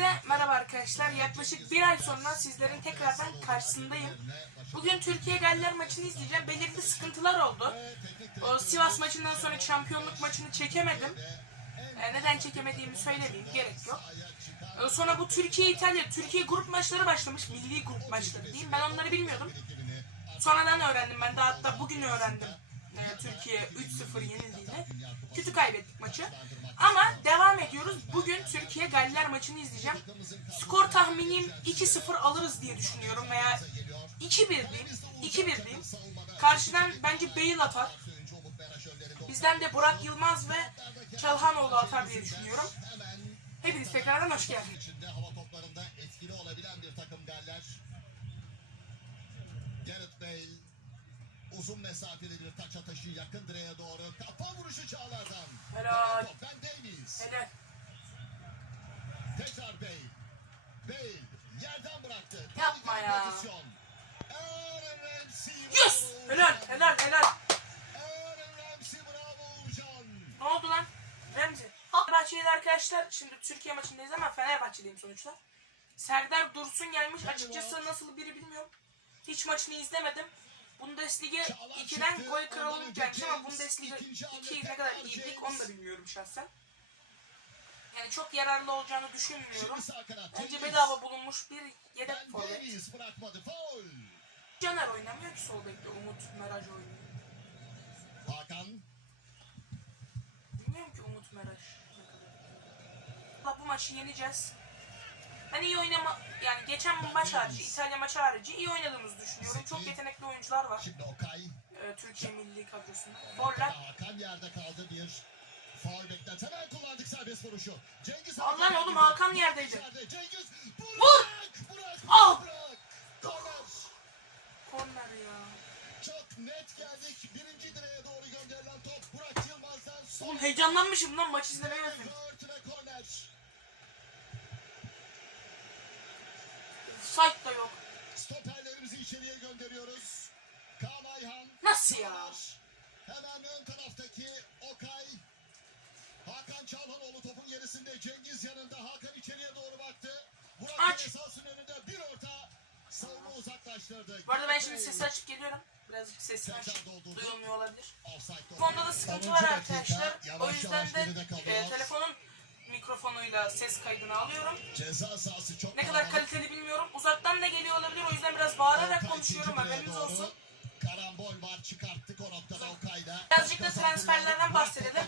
Hepinize merhaba arkadaşlar. Yaklaşık bir ay sonra sizlerin tekrardan karşısındayım. Bugün Türkiye Galler maçını izleyeceğim. Belirli sıkıntılar oldu. O Sivas maçından sonra şampiyonluk maçını çekemedim. E, neden çekemediğimi söylemeyeyim. Gerek yok. E, sonra bu Türkiye-İtalya, Türkiye grup maçları başlamış. Milli grup maçları diyeyim. Ben onları bilmiyordum. Sonradan öğrendim ben de hatta bugün öğrendim. E, Türkiye 3-0 yenildiğini. Kötü kaybettik maçı. Ama devam ediyoruz. Bugün Türkiye Galler maçını izleyeceğim. Skor tahminim 2-0 alırız diye düşünüyorum veya 2-1 diyeyim. 2-1 diyeyim. Karşıdan bence Bale atar. Bizden de Burak Yılmaz ve Çalhanoğlu atar diye düşünüyorum. Hepiniz tekrardan hoş geldiniz. takım. Gareth Bale uzun mesafeli bir atışı yakın direğe doğru kafa vuruşu Çağlar'dan. Helal. Ben Davies. Helal. Tekrar Bale. Bale yerden bıraktı. Yapma ya. pozisyon. Yes! Helal, helal, helal. Ne oldu lan? Remzi. Fenerbahçeli arkadaşlar şimdi Türkiye maçındayız ama Fenerbahçeliyim sonuçta. Serdar Dursun gelmiş. Açıkçası nasıl biri bilmiyorum. Hiç maçını izlemedim. Bundesliga 2'den gol kralı gelmiş ama Bundesliga 2 ne kadar iyilik onu da bilmiyorum şahsen. Yani çok yararlı olacağını düşünmüyorum. Bence bedava bulunmuş bir yedek forvet. Caner oynamıyor ki sol bekle. Umut Meraj oynuyor. Hakan. Bilmiyorum ki Umut Meraş. Allah bu maçı yeneceğiz. Ben iyi oynama yani geçen maç harici, İtalya maçı harici iyi oynadığımızı düşünüyorum. Çok yetenekli oyuncular var Şimdi Okay. e, Türkiye milli kadrosunda. Forlar. Hakan yerde kaldı bir faul beklenti. Hemen kullandık serbest vuruşu. Cengiz Hakan oğlum. Hakan yerdeydi. Cengiz. Vur! Al! Korner. Ya. Çok net geldik. Birinci direğe doğru gönderilen top. Burak Yılmaz'dan son. Oğlum heyecanlanmışım lan maç izlemeye özledim. Vört ve korner. Site da yok. Stoperlerimizi içeriye gönderiyoruz. Kaan Ayhan. Nasıl ya? Hemen ön taraftaki Okay. Hakan Çalhanoğlu topun gerisinde. Cengiz yanında. Hakan içeriye doğru baktı. Burak Aç. esasın önünde bir orta. Savunma uzaklaştırdı. Bu arada ben şimdi sesi açıp geliyorum. Birazcık. Tekrar doldurdu. Duyulmuyor olabilir. Offside konuda da sıkıntı var arkadaşlar. O yüzden yavaş de e, telefonun mikrofonuyla ses kaydını alıyorum. Ceza sahası çok Ne kadar kaliteli bilmiyorum. Uzaktan da geliyor olabilir. O yüzden biraz bağırarak konuşuyorum. Haberiniz olsun. Karambol var çıkarttık o noktada Okay'la. Birazcık da transferlerden bahsedelim.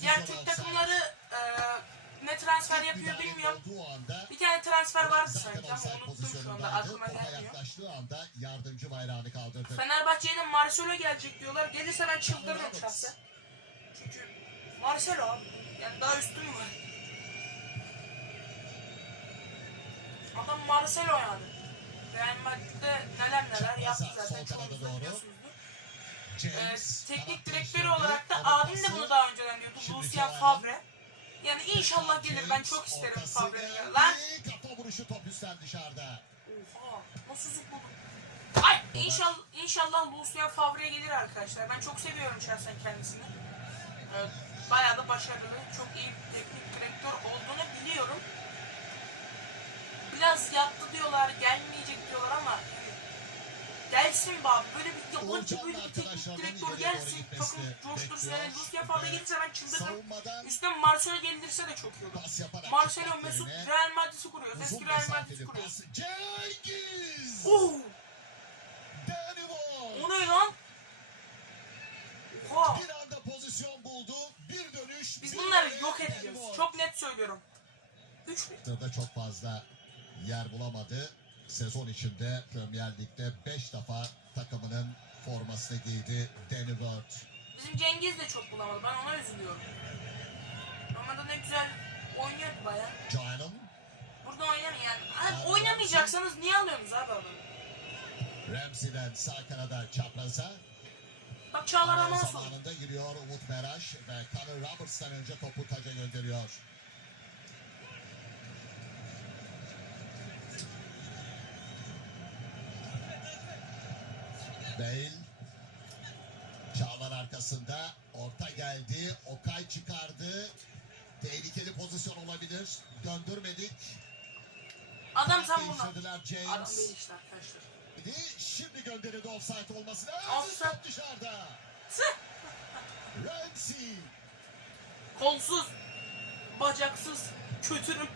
Diğer Türk takımları e, ne transfer yapıyor bilmiyorum. Bir tane transfer vardı sanki ama unuttum şu anda. Aklıma gelmiyor. anda yardımcı bayrağını kaldırdı. Fenerbahçe'nin Marcelo gelecek diyorlar. Gelirse ben çıldırırım şahsen. Çünkü Marcelo. Yani daha üstü mü var? Adam Marcelo yani. Real Madrid'de neler neler yaptı zaten çoğunuz da biliyorsunuzdur. Ee, teknik direktörü olarak da abim de bunu daha önceden diyordu. Lucien. Favre. Yani inşallah gelir. Ben çok isterim geldi. Lan! Kafa vuruşu top üstten dışarıda. Oha! Nasıl zıpladım? Ay! İnşallah, inşallah Lucien Favre gelir arkadaşlar. Ben çok seviyorum şahsen kendisini. Evet, bayağı da başarılı. Çok iyi teknik direktör olduğunu biliyorum. Biraz yattı diyorlar, gelmeyecek diyorlar ama gelsin be abi. Böyle bir yabancı böyle bir teknik direktör gelsin. Takım coştursun. Yani Lucien Favre gelirse ben çıldırırım. Üstten Marcelo gelirse de çok iyi olur. Marcelo Mesut Real Madrid'i kuruyoruz. Eski Real Madrid'i kuruyoruz. Boy! O ne lan? Oha! Bir anda pozisyon buldu. Bir dönüş. Biz bunları yok edeceğiz. Çok net söylüyorum. 3 1 Sırada çok fazla yer bulamadı. Sezon içinde Premier Lig'de 5 defa takımının formasını giydi Danny Ward. Bizim Cengiz de çok bulamadı. Ben ona üzülüyorum. Roma'da ne güzel oynuyordu baya. Canım Burada oynamıyor yani. Abi oynamayacaksanız niye alıyorsunuz abi adamı? Ramsey'den sağ kanada çapraza. Bak Çağlar Alonso. zamanında giriyor Umut Meraş ve Conor Roberts'tan önce topu taca gönderiyor. Bale Çağlar arkasında orta geldi. Okay çıkardı. Tehlikeli pozisyon olabilir. Döndürmedik. Adam sen bundan. Değiştirdiler Adam James. değil işte arkadaşlar. Şimdi gönderildi offside olması lazım. Offside. Dışarıda. Ramsey. Kolsuz, bacaksız, kötürüm.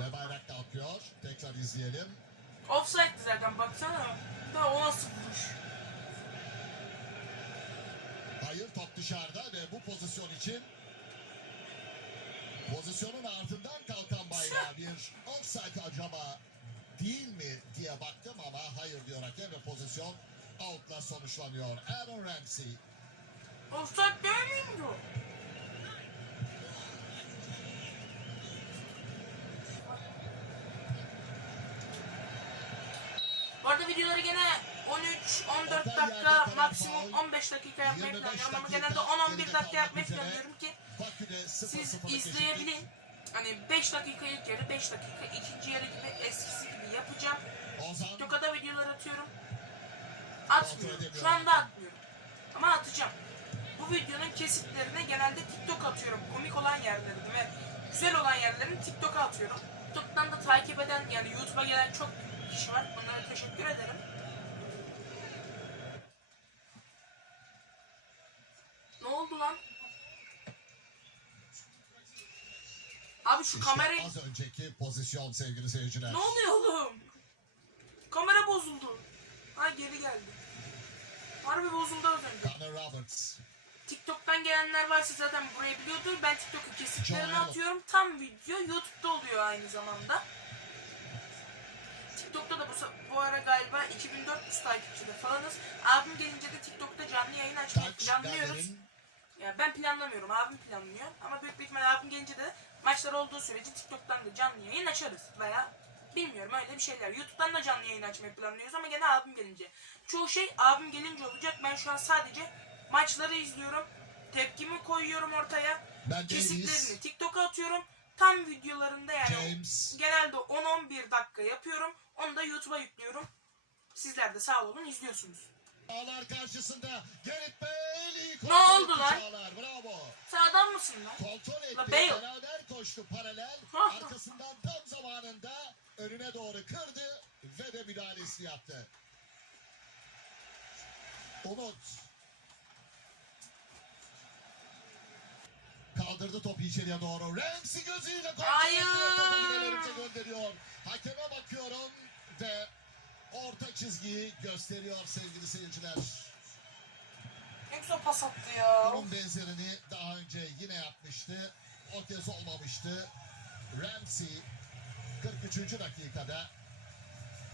Ve bayrak kalkıyor. Tekrar izleyelim. Offside zaten baksana. Da o nasıl vuruş? Hayır top dışarıda ve bu pozisyon için pozisyonun ardından kalkan bayrağı bir offside acaba değil mi diye baktım ama hayır diyor hakem ve pozisyon outla sonuçlanıyor. Aaron Ramsey Offside değil miydi o? Arada videoları gene 13-14 dakika maksimum 15 dakika yapmayı planlıyorum ama genelde 10-11 dakika yapmayı planlıyorum ki Bakü'de 0-0'lık siz izleyebilin. Hani 5 dakika ilk yarı, 5 dakika ikinci yarı gibi eskisi gibi yapacağım. TikTok'a videolar atıyorum. Atmıyorum. Şu anda atmıyorum. Ama atacağım. Bu videonun kesitlerine genelde TikTok atıyorum. Komik olan yerlerini ve güzel olan yerlerini TikTok'a atıyorum. TikTok'tan da takip eden yani YouTube'a gelen çok var. Onlara teşekkür ederim. Ne oldu lan? Abi şu işte kamerayı... az önceki pozisyon sevgili seyirciler. Ne oluyor oğlum? Kamera bozuldu. Ha geri geldi. Harbi bozuldu az önce. Connor Roberts. TikTok'tan gelenler varsa zaten burayı biliyordur. Ben TikTok'un kesitlerini atıyorum. Tam video YouTube'da oluyor aynı zamanda. TikTok'ta da bu, bu ara galiba 2400 takipçide falanız. Abim gelince de TikTok'ta canlı yayın açmayı planlıyoruz. Ya ben planlamıyorum, abim planlıyor. Ama büyük bir ihtimalle abim gelince de maçlar olduğu sürece TikTok'tan da canlı yayın açarız. Veya bilmiyorum öyle bir şeyler. YouTube'dan da canlı yayın açmayı planlıyoruz ama gene abim gelince. Çoğu şey abim gelince olacak. Ben şu an sadece maçları izliyorum. Tepkimi koyuyorum ortaya. Ben Kesitlerini TikTok'a atıyorum. Tam videolarında yani James, genelde 10-11 dakika yapıyorum. Onu da YouTube'a yüklüyorum. Sizler de sağ olun izliyorsunuz. Çağlar karşısında Gareth Bale iyi Ne oldu lan? Bravo. Sen adam mısın lan? Kontrol etti. La Bale. Beraber koştu paralel. Arkasından tam zamanında önüne doğru kırdı ve de müdahalesi yaptı. Umut. Kaldırdı topu içeriye doğru. Ramsey gözüyle kontrol gönderiyor. Hakeme bakıyorum ve orta çizgiyi gösteriyor sevgili seyirciler. Ne güzel pas attı ya. Bunun benzerini daha önce yine yapmıştı. O kez olmamıştı. Ramsey 43. dakikada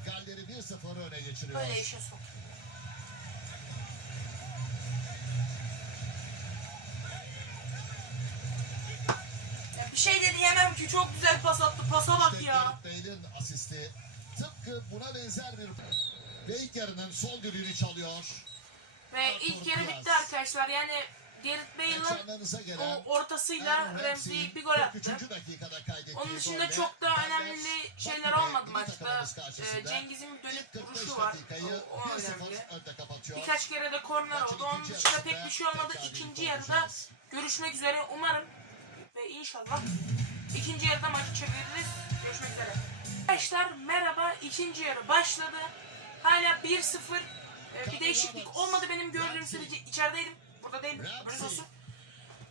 Galler'i 1-0 öne geçiriyor. Böyle işe sok. Bir şey de diyemem ki çok güzel pas attı. Pasa bak ya. Bale'in asisti tıpkı buna benzer bir ve ilk yarının son düdüğünü çalıyor. Ve ilk yarı bitti arkadaşlar. Yani Gareth Bale'ın o ortasıyla Ramsey bir gol attı. 43. dakikada kaydettiği Onun dışında çok da önemli şeyler olmadı maçta. Ee, Cengiz'in bir dönüp ilk 45 vuruşu var. O, o 1-0 önemli. Birkaç kere de korner oldu. Onun dışında pek bir şey olmadı. İkinci yarıda görüşmek üzere. Umarım ve inşallah ikinci yarıda maçı çeviririz. Görüşmek üzere. Arkadaşlar merhaba. İkinci yarı başladı. Hala 1-0. Ee, bir değişiklik olmadı benim gördüğüm sürece. içerideydim. Burada değilim. Haberiniz olsun.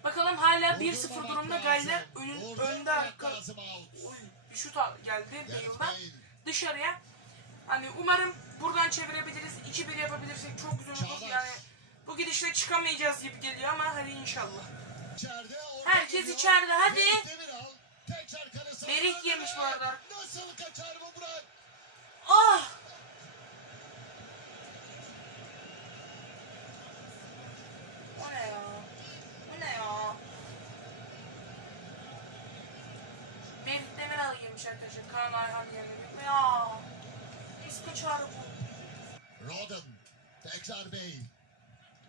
Bakalım hala 1-0 Vurdurmamak durumda. Galler önün, önde arka. bir şut geldi Bale'dan Bale. dışarıya. Hani umarım buradan çevirebiliriz. 2-1 yapabilirsek çok güzel olur. Yani bu gidişle çıkamayacağız gibi geliyor ama hadi inşallah. Herkes içeride, hadi. Merih yemiş bu arada. Nasıl kaçar bu Burak? Ah! O ne ya? O ne ya? Merih Demiral girmiş arkadaşlar. Kaan Ayhan yerine. Ya! Nasıl kaçar bu? Rodden, tekrar Bale.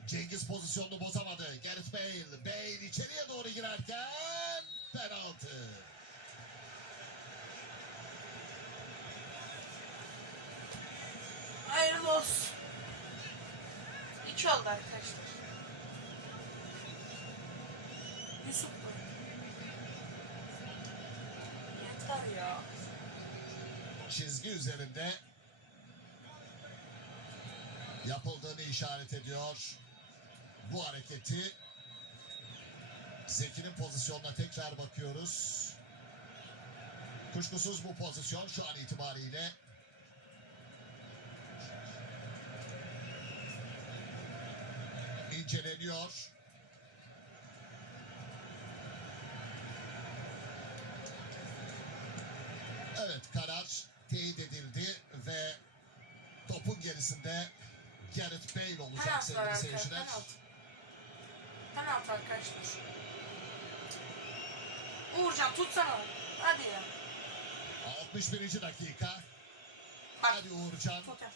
Cengiz pozisyonunu bozamadı. Gareth Bale, Bale içeriye girerken penaltı. Hayırlı olsun. İki oldu arkadaşlar. Yusuf mu? Yeter ya. çizgi üzerinde yapıldığını işaret ediyor. Bu hareketi Zeki'nin pozisyonuna tekrar bakıyoruz. Kuşkusuz bu pozisyon şu an itibariyle inceleniyor. Evet karar teyit edildi ve topun gerisinde Gareth Bale olacak sevgili seyirciler. Penaltı. Penaltı arkadaşlar. Uğurcan tutsana. Hadi ya. 61. dakika. Bak. Hadi Uğurcan Totem.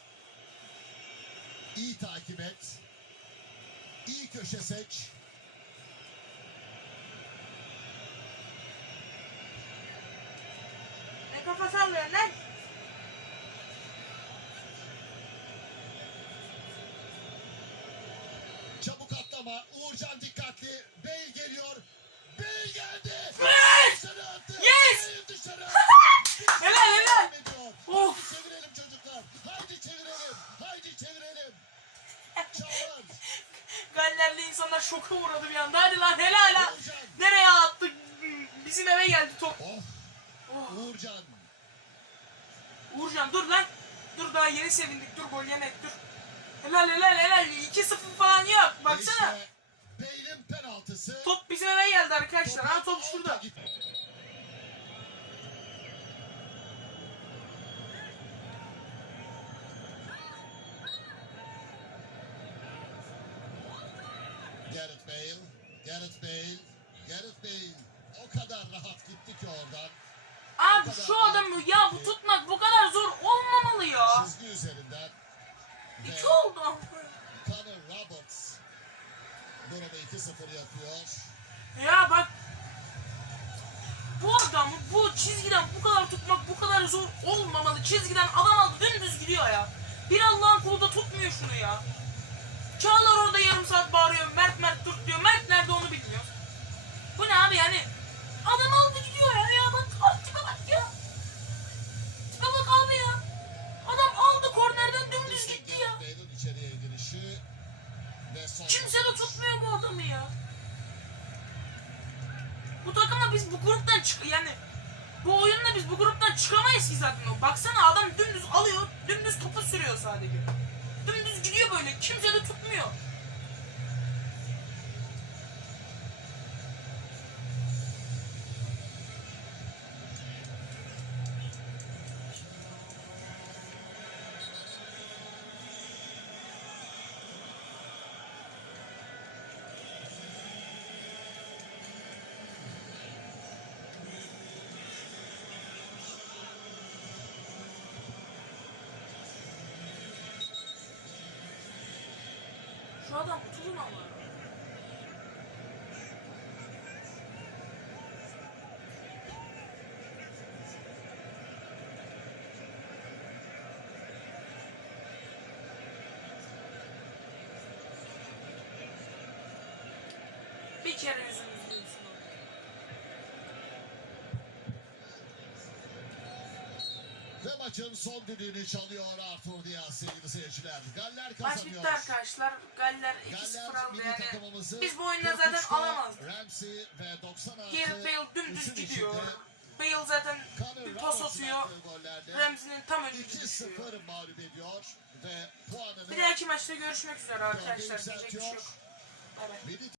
iyi takip et. İyi köşe seç. Ne kafa sallıyorsun lan? Çabuk atlama. Uğurcan dikkatli. Bale geliyor. Geldi. Yes! Helal helal. Of. Haydi çevirelim çocuklar. Haydi çevirelim. Haydi çevirelim. Çağır. Gallerli insanlar şoka uğradı bir anda. Hadi lan helal. Uğurcan. Nereye attık? Bizim eve geldi top. Oh. Oh. Uğurcan. Uğurcan dur lan. Dur daha yeni sevindik. Dur gol yemek dur. Helal helal helal. 2-0 falan yok. Baksana. Bale'in penaltısı. Top bizim eve geldi arkadaşlar. Ha top şurada. Gareth Bale, Gareth Bale, Gareth Bale o kadar rahat gitti ki oradan. Abi şu adamı ya bu tutmak bu kadar zor olmamalı ya. Çizgi üzerinden İki oldu. Connor Roberts durumu 2-0 yapıyor. Ya bak. Bu adamı bu çizgiden bu kadar tutmak bu kadar zor olmamalı. Çizgiden adam aldı dümdüz gidiyor ya. Bir Allah'ın kulu da tutmuyor şunu ya. Çağlar orada yarım saat bağırıyor. Dümdüz gidiyor böyle, kimse de tutmuyor. Şu adam tutulun ama. Bir kere yüzümüzü gülsün o. Ve maçın son düdüğünü çalıyor Arthur Diaz sevgili seyirciler. Galler Maç kazanıyor. bitti arkadaşlar. Galler 2-0 Galler aldı milli yani. Biz bu oyunda zaten 43'te alamazdık. Ramsey ve 90 artı Gareth Bale dümdüz üçün gidiyor. içinde Bale zaten Connor bir pas Roberts'ın atıyor. attığı gollerde Ramsey'nin tam önünde düşüyor. 2-0 mağlup ediyor ve puanını Bir dahaki maçta görüşmek üzere arkadaşlar. Diyecek bir şey yok. yükseltiyor. Milli